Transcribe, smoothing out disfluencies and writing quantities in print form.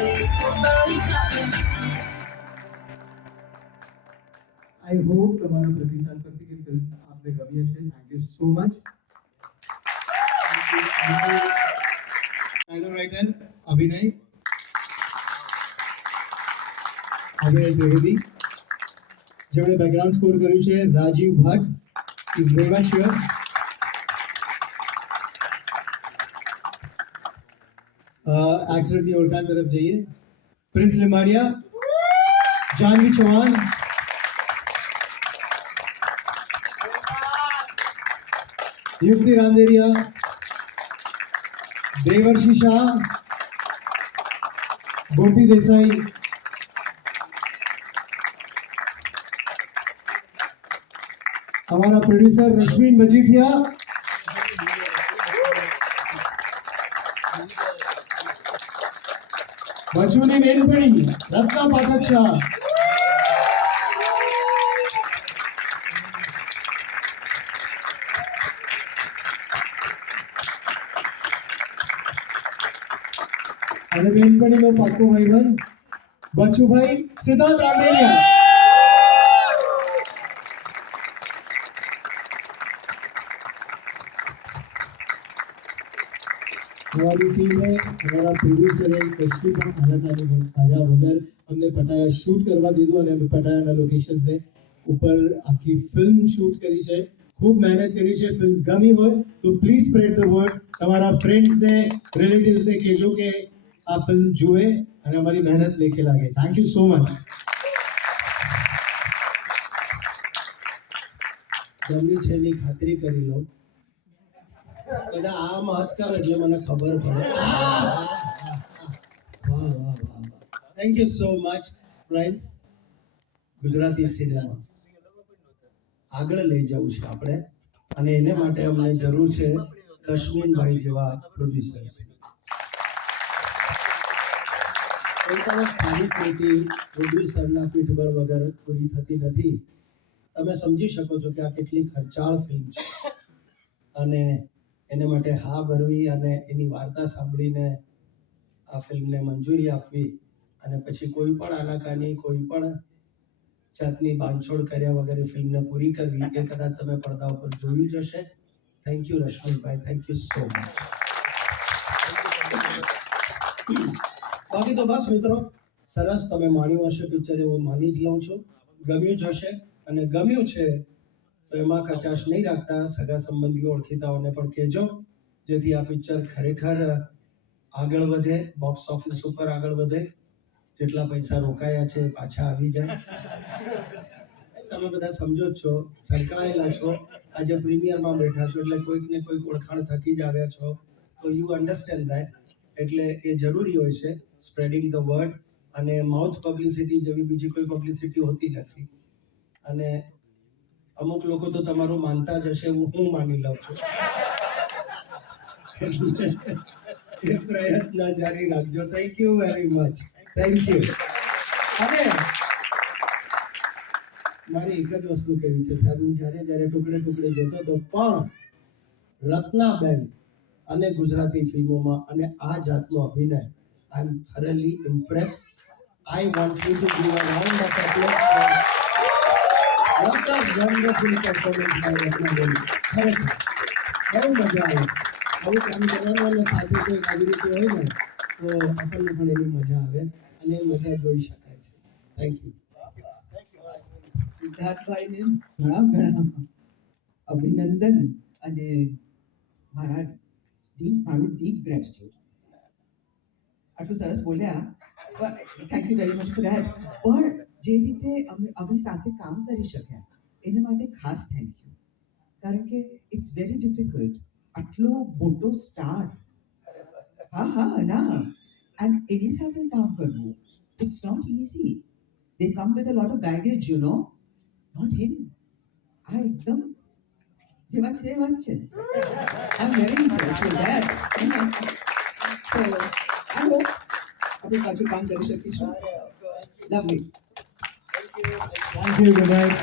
I hope તમારો પ્રતિસાદ પરથી કે ફિલ્મ આપને ગમી હશે. Thank you so much. Dialogue writer અભિનય ત્રિવેદી, જેમણે બેકગ્રાઉન્ડ સ્કોર કર્યું છે Rajiv Bhatt is very much here. એક્ટરની ઓળખાણ તરફ જઈએ. પ્રિન્સ લીમાડિયા, જાનવી ચૌહાણ, યુક્તિ રાંદેરિયા, દેવર્ષિ શાહ, ગોપી દેસાઈ, हमारा प्रोड्यूसर रश्मिन मजीठिया, बचूनी बेनपड़ी रत्ना पाठक शाह, અને બેનપણીનો પાકો ભાઈબંધ બચુભાઈ સિદ્ધાર્થ રાંદેરિયા. हमारी टीम है, हमारा प्रोड्यूसर है कश्यप आजा वगैरह हमने पटाया शूट करवा दीधું અને અમે પટાયાના લોકેશન્સ ને ઉપર આખી ફિલ્મ શૂટ કરી છે. ખૂબ મહેનત કરી છે. ફિલ્મ ગમી હોય તો પ્લીઝ સ્પ્રેડ ધ વર્ડ. તમારા ફ્રેન્ડ્સ ને રિલેટિવ્સ ને કહેજો કે આ ફિલ્મ જુએ અને અમારી મહેનત લેખે લાગે. Thank you so much. ગમી છે એની ખાતરી કરી લો. બધા આમ હાથ કર એટલે મને ખબર પડે. વાહ વાહ વાહ. Thank you so much friends. Gujarati cinema આગળ લઈ જવું છે આપણે, અને એને માટે અમને જરૂર છે રશ્મિનભાઈ જેવા પ્રોડ્યુસર્સ. કોઈ પણ સારી કૃતિ પ્રોડ્યુસરના પીઠબળ વગર પૂરી થતી નથી. તમે સમજી શકો છો કે આ કેટલી ખર્ચાળ ફિલ્મ છે, અને એને માટે હા ભરવી અને એની વાર્તા સાંભળીને આ ફિલ્મને મંજૂરી આપવી અને પછી કોઈ પણ આનાકાની કોઈ પણ જાતની બાંધછોડ કર્યા વગર ફિલ્મને પૂરી કરવી, એ કદાચ તમે પડદા ઉપર જોયું જ હશે. Thank you Rashminbhai, thank you so much. બાકી તો બસ મિત્રો, સરસ તમે માણ્યું હશે પિક્ચર, એવું માની જ લઉં છું. ગમ્યું જ હશે, અને ગમ્યું છે તો એમાં કચાશ નહીં રાખતા સગા સંબંધીઓ ઓળખીતાઓને પણ કહેજો, જેથી આ પિક્ચર ખરેખર આગળ વધે, બોક્સ ઓફિસ ઉપર આગળ વધે, જેટલા પૈસા રોકાયા છે પાછા આવી જાય. તમે બધા સમજો જ છો, સંકળાયેલા છો, આજે પ્રીમિયરમાં બેઠા છો એટલે કોઈક ને કોઈક ઓળખાણ થકી જ આવ્યા છો, તો યુ અન્ડરસ્ટેન્ડ ધેટ. એટલે એ જરૂરી હોય છે, સ્પ્રેડિંગ ધ વર્ડ, અને માઉથ પબ્લિસિટી જેવી બીજી કોઈ પબ્લિસિટી હોતી નથી. અને અમુક લોકો તો તમારું માનતા જ હશે, હું માની લઉં છું. એ પ્રયત્ન જારી રાખજો. Thank you very much. Thank you. અને મારી એક જ વસ્તુ કહેવી છે સાહેબ, હું જ્યારે ટુકડે ટુકડે જતો હતો, પણ રત્નાબેન અને ગુજરાતી ફિલ્મોમાં અને આ જાતનો અભિનય, આઈ એમ thoroughly impressed. I want you to give a round of applause for what a wonderful performance by Ratnaben. ખરેખર બહુ મજા આવે. આવું કામ કરવાનું અને સાથે કોઈ આવી રીતે હોય ને તો આપણને પણ એની મજા આવે અને એ મજા જોઈ શકાય છે. Thank you. સિદ્ધાર્થભાઈને ઘણા ઘણા અભિનંદન અને મારું ડીપ ગ્રેટિટ્યુડ. આટલું સરસ બોલ્યા, thank you very much for that. પણ જે રીતે અમે સાથે કામ કરી શક્યા એના માટે ખાસ થેન્ક યુ. કારણ કે ઇટ્સ વેરી ડિફિકલ્ટ આટલો મોટો સ્ટાર, હા ના, એન્ડ એની સાથે કામ કરવું, it's not easy. They come with a lot of baggage, you know. Not him. આ એકદમ જેવા છે એવા જ છે. I am very impressed with that. So I hope આપણે પાછું કામ કરી શકીશું. Lovely. Thank you. Good night.